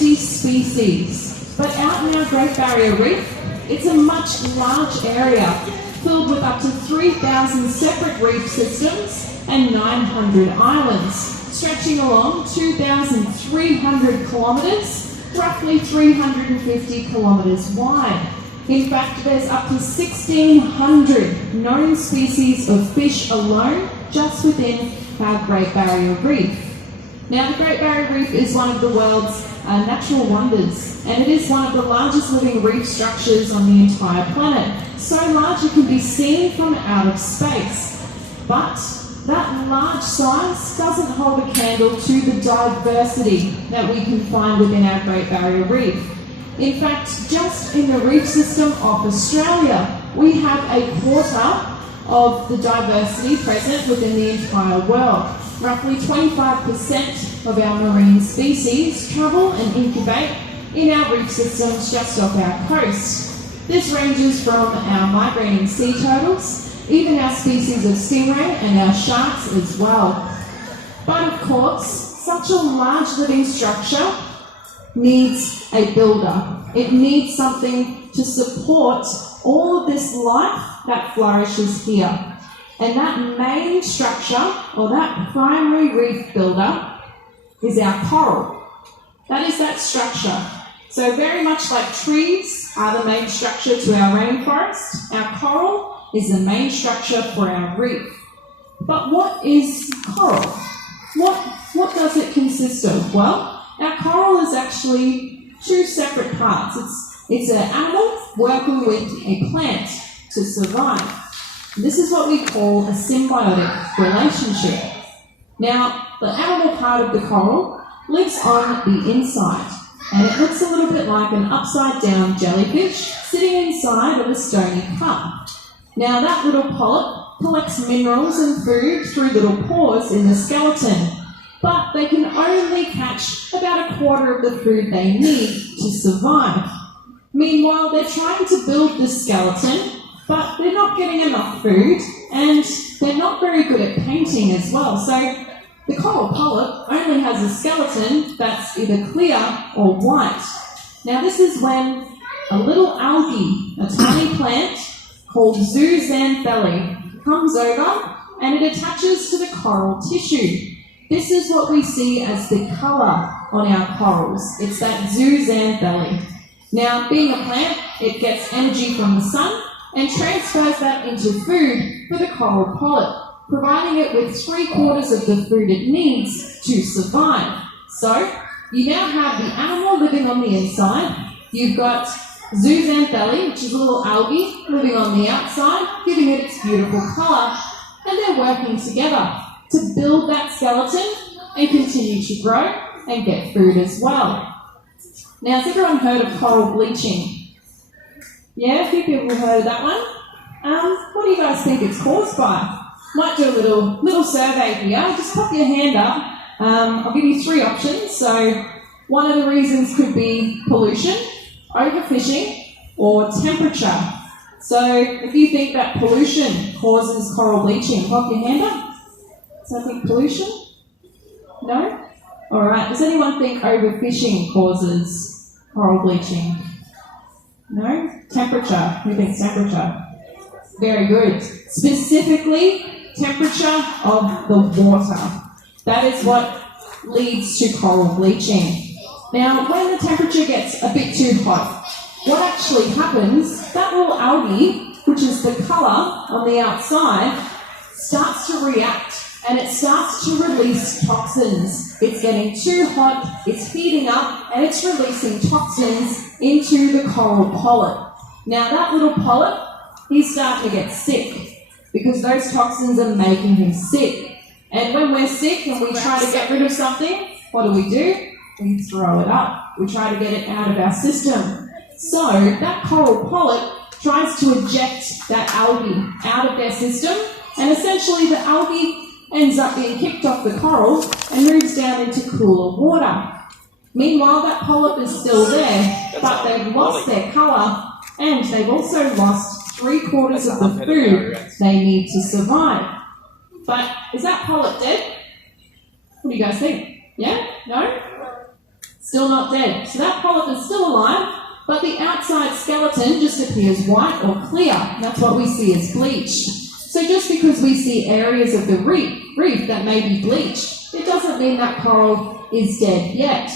60 species. But out in our Great Barrier Reef, it's a much large area filled with up to 3,000 separate reef systems and 900 islands, stretching along 2,300 kilometres, roughly 350 kilometres wide. In fact, there's up to 1,600 known species of fish alone just within our Great Barrier Reef. Now, the Great Barrier Reef is one of the world's natural wonders, and it is one of the largest living reef structures on the entire planet. So large it can be seen from out of space. But that large size doesn't hold a candle to the diversity that we can find within our Great Barrier Reef. In fact, just in the reef system of Australia, we have a quarter of the diversity present within the entire world. Roughly 25% of our marine species travel and incubate in our reef systems just off our coast. This ranges from our migrating sea turtles, even our species of stingray and our sharks as well. But of course, such a large living structure needs a builder. It needs something to support all of this life that flourishes here. And that main structure, or that primary reef builder, is our coral. That is that structure. So very much like trees are the main structure to our rainforest, our coral is the main structure for our reef. But what is coral? What does it consist of? Well, our coral is actually two separate parts. It's an animal working with a plant to survive. This is what we call a symbiotic relationship. Now, the animal part of the coral lives on the inside, and it looks a little bit like an upside-down jellyfish sitting inside of a stony cup. Now, that little polyp collects minerals and food through little pores in the skeleton, but they can only catch about a quarter of the food they need to survive. Meanwhile, they're trying to build the skeleton, but they're not getting enough food, and they're not very good at painting as well. So the coral polyp only has a skeleton that's either clear or white. Now, this is when a little algae, a tiny plant called zooxanthellae, comes over and it attaches to the coral tissue. This is what we see as the colour on our corals. It's that zooxanthellae. Now, being a plant, it gets energy from the sun and transfers that into food for the coral polyp, providing it with 3/4 of the food it needs to survive. So, you now have the animal living on the inside, you've got zooxanthellae, which is a little algae, living on the outside, giving it its beautiful colour, and they're working together to build that skeleton and continue to grow and get food as well. Now, has everyone heard of coral bleaching? Yeah, a few people have heard of that one. What do you guys think it's caused by? Might do a little survey here. Just pop your hand up. I'll give you 3 options. So one of the reasons could be pollution, overfishing, or temperature. So if you think that pollution causes coral bleaching, pop your hand up. So I think pollution? No? Alright, does anyone think overfishing causes coral bleaching? No? Temperature. Who thinks temperature? Very good. Specifically, temperature of the water. That is what leads to coral bleaching. Now, when the temperature gets a bit too hot, what actually happens, that little algae, which is the colour on the outside, starts to react and it starts to release toxins. It's getting too hot, it's heating up, and it's releasing toxins into the coral polyp. Now, that little polyp, he's starting to get sick because those toxins are making him sick. And when we're sick and we try to get rid of something, what do? We throw it up. We try to get it out of our system. So that coral polyp tries to eject that algae out of their system, and essentially the algae ends up being kicked off the coral and moves down into cooler water. Meanwhile, that polyp is still there, but they've lost their colour, and they've also lost 3/4 of the food they need to survive. But is that polyp dead? What do you guys think? Yeah? No? Still not dead. So that polyp is still alive, but the outside skeleton just appears white or clear. That's what we see as bleached. So just because we see areas of the reef that may be bleached, it doesn't mean that coral is dead yet.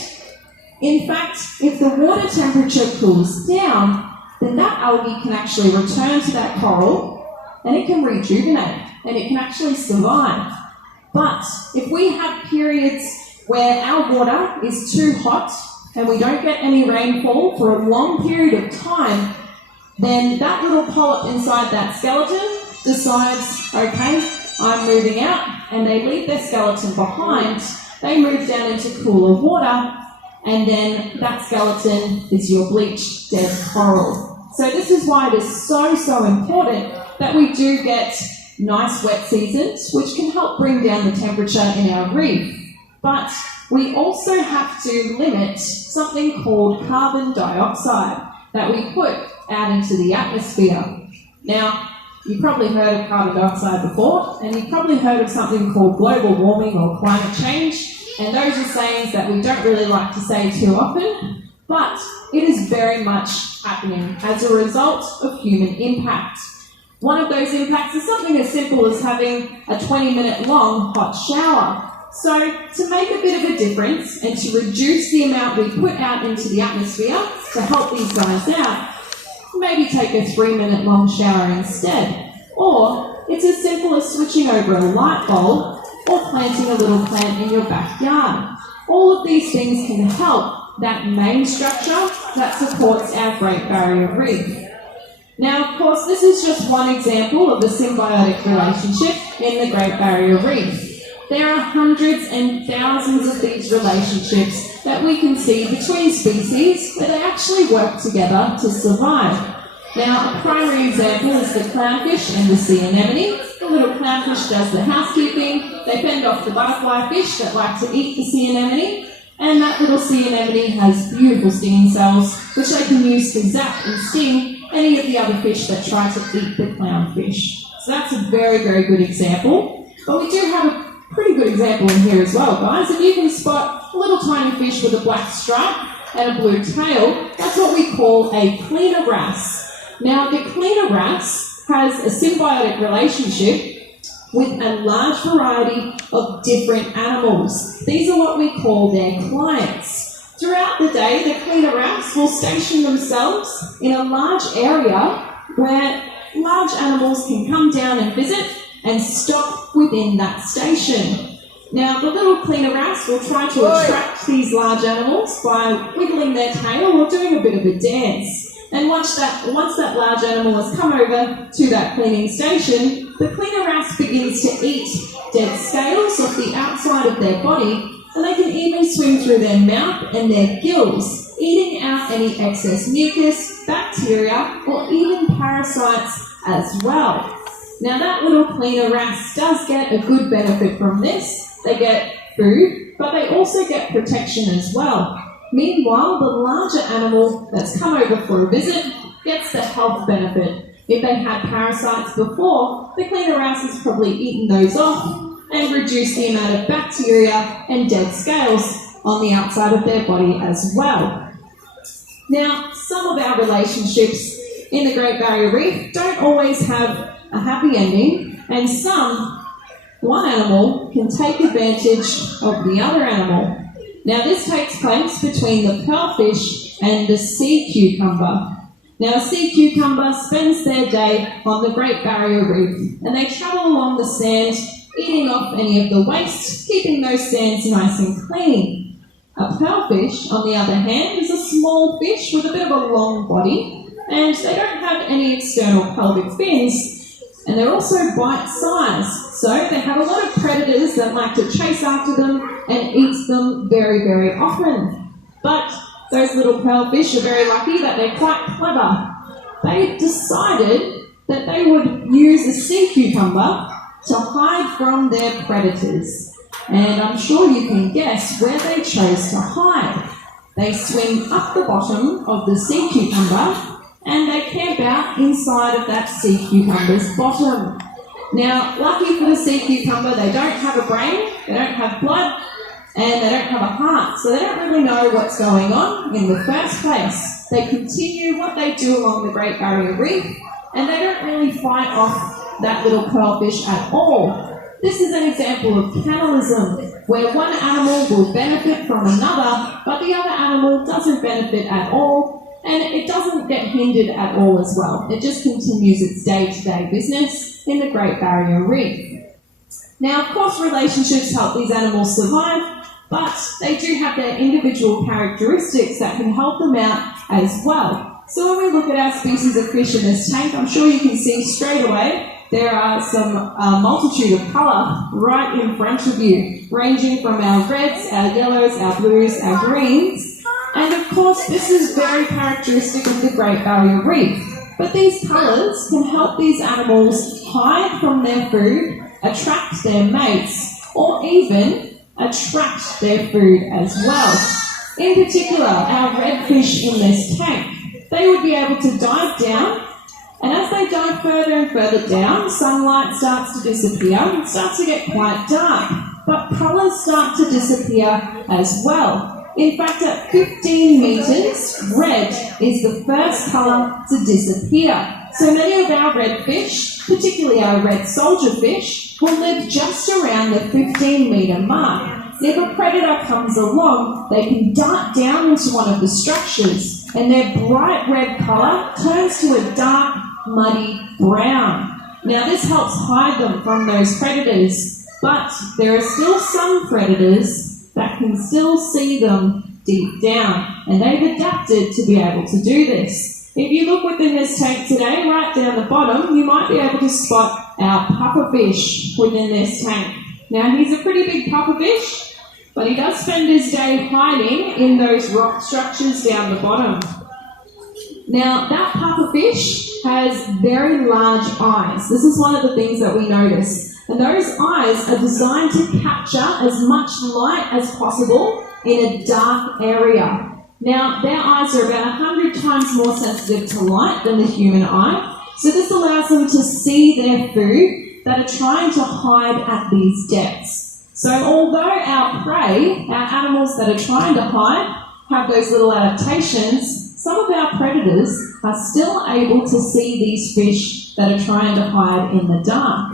In fact, if the water temperature cools down, then that algae can actually return to that coral and it can rejuvenate and it can actually survive. But if we have periods where our water is too hot and we don't get any rainfall for a long period of time, then that little polyp inside that skeleton decides, okay, I'm moving out, and they leave their skeleton behind. They move down into cooler water, and then that skeleton is your bleached dead coral. So this is why it is so important that we do get nice wet seasons, which can help bring down the temperature in our reef. But we also have to limit something called carbon dioxide that we put out into the atmosphere. Now, you've probably heard of carbon dioxide before, and you've probably heard of something called global warming or climate change. And those are sayings that we don't really like to say too often, but it is very much happening as a result of human impact. One of those impacts is something as simple as having a 20-minute long hot shower. So to make a bit of a difference and to reduce the amount we put out into the atmosphere to help these guys out, maybe take a 3-minute long shower instead. Or it's as simple as switching over a light bulb or planting a little plant in your backyard. All of these things can help that main structure that supports our Great Barrier Reef. Now, of course, this is just one example of the symbiotic relationship in the Great Barrier Reef. There are hundreds and thousands of these relationships that we can see between species where they actually work together to survive. Now, a primary example is the clownfish and the sea anemone. The little clownfish does the housekeeping. They fend off the butterfly fish that like to eat the sea anemone. And that little sea anemone has beautiful stinging cells, which they can use to zap and sting any of the other fish that try to eat the clownfish. So that's a very good example. But we do have a pretty good example in here as well, guys. If you can spot a little tiny fish with a black stripe and a blue tail, that's what we call a cleaner wrasse. Now, the cleaner wrasse has a symbiotic relationship with a large variety of different animals. These are what we call their clients. Throughout the day, the cleaner wrasse will station themselves in a large area where large animals can come down and visit and stop within that station. Now, the little cleaner wrasse will try to attract these large animals by wiggling their tail or doing a bit of a dance. And once that large animal has come over to that cleaning station, the cleaner wrasse begins to eat dead scales off the outside of their body, and they can even swim through their mouth and their gills, eating out any excess mucus, bacteria, or even parasites as well. Now, that little cleaner wrasse does get a good benefit from this. They get food, but they also get protection as well. Meanwhile, the larger animal that's come over for a visit gets the health benefit. If they had parasites before, the cleaner wrasse has probably eaten those off and reduced the amount of bacteria and dead scales on the outside of their body as well. Now, some of our relationships in the Great Barrier Reef don't always have a happy ending, and one animal can take advantage of the other animal. Now, this takes place between the pearlfish and the sea cucumber. Now, a sea cucumber spends their day on the Great Barrier Reef, and they travel along the sand, eating off any of the waste, keeping those sands nice and clean. A pearlfish, on the other hand, is a small fish with a bit of a long body, and they don't have any external pelvic fins, and they're also bite-sized, so they have a lot of predators that like to chase after them and eat them very often. But those little pearlfish are very lucky that they're quite clever. They decided that they would use a sea cucumber to hide from their predators. And I'm sure you can guess where they chose to hide. They swim up the bottom of the sea cucumber and they camp out inside of that sea cucumber's bottom. Now, lucky for the sea cucumber, they don't have a brain, they don't have blood, and they don't have a heart, so they don't really know what's going on in the first place. They continue what they do along the Great Barrier Reef, and they don't really fight off that little pearlfish at all. This is an example of cannibalism, where one animal will benefit from another, but the other animal doesn't benefit at all, and it doesn't get hindered at all as well. It just continues its day-to-day business in the Great Barrier Reef. Now, of course, relationships help these animals survive, but they do have their individual characteristics that can help them out as well. So when we look at our species of fish in this tank, I'm sure you can see straight away there are some multitude of colour right in front of you, ranging from our reds, our yellows, our blues, our greens. And of course, this is very characteristic of the Great Barrier Reef. But these colours can help these animals hide from their food, attract their mates, or even attract their food as well. In particular, our red fish in this tank, they would be able to dive down, and as they dive further and further down, sunlight starts to disappear, it starts to get quite dark, but colours start to disappear as well. In fact, at 15 metres, red is the first colour to disappear. So many of our red fish, particularly our red soldier fish, will live just around the 15-metre mark. If a predator comes along, they can dart down into one of the structures, and their bright red colour turns to a dark, muddy brown. Now, this helps hide them from those predators, but there are still some predators that can still see them deep down, and they've adapted to be able to do this. If you look within this tank today, right down the bottom, you might be able to spot our pufferfish within this tank. Now, he's a pretty big pufferfish, but he does spend his day hiding in those rock structures down the bottom. Now, that pufferfish has very large eyes. This is one of the things that we notice. And those eyes are designed to capture as much light as possible in a dark area. Now, their eyes are about 100 times more sensitive to light than the human eye. So this allows them to see their food that are trying to hide at these depths. So although our prey, our animals that are trying to hide, have those little adaptations, some of our predators are still able to see these fish that are trying to hide in the dark.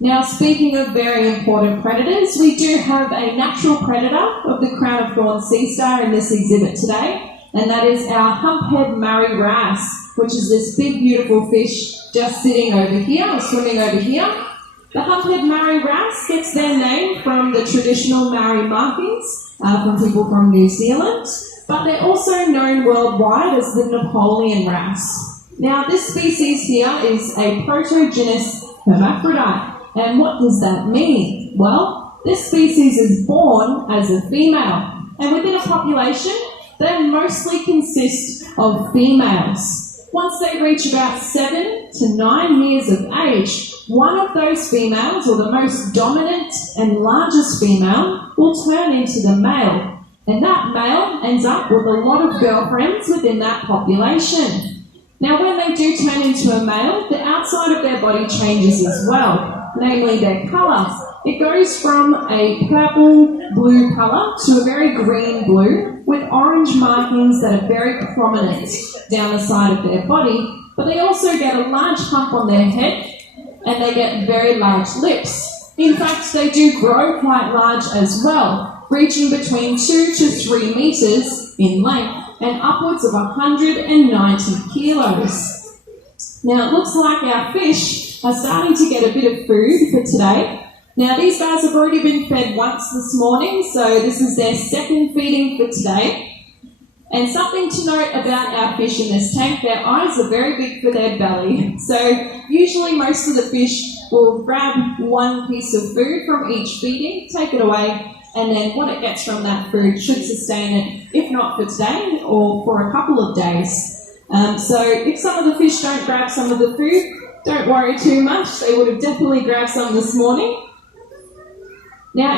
Now, speaking of very important predators, we do have a natural predator of the crown of thorns sea star in this exhibit today, and that is our humphead Murray wrasse, which is this big, beautiful fish just sitting over here, or swimming over here. The humphead Murray wrasse gets their name from the traditional Maori markings from people from New Zealand, but they're also known worldwide as the Napoleon wrasse. Now, this species here is a protogenous hermaphrodite. And what does that mean? Well, this species is born as a female, and within a population, they mostly consist of females. Once they reach about 7 to 9 years of age, one of those females, or the most dominant and largest female, will turn into the male. And that male ends up with a lot of girlfriends within that population. Now, when they do turn into a male, the outside of their body changes as well, namely their colour. It goes from a purple-blue colour to a very green-blue with orange markings that are very prominent down the side of their body, but they also get a large hump on their head and they get very large lips. In fact, they do grow quite large as well, reaching between 2 to 3 metres in length and upwards of 190 kilos. Now, it looks like our fish are starting to get a bit of food for today. Now, these guys have already been fed once this morning, so this is their second feeding for today. And something to note about our fish in this tank, their eyes are very big for their belly. So usually most of the fish will grab one piece of food from each feeding, take it away, and then what it gets from that food should sustain it, if not for today or for a couple of days. So if some of the fish don't grab some of the food, don't worry too much. They would have definitely grabbed some this morning. Now,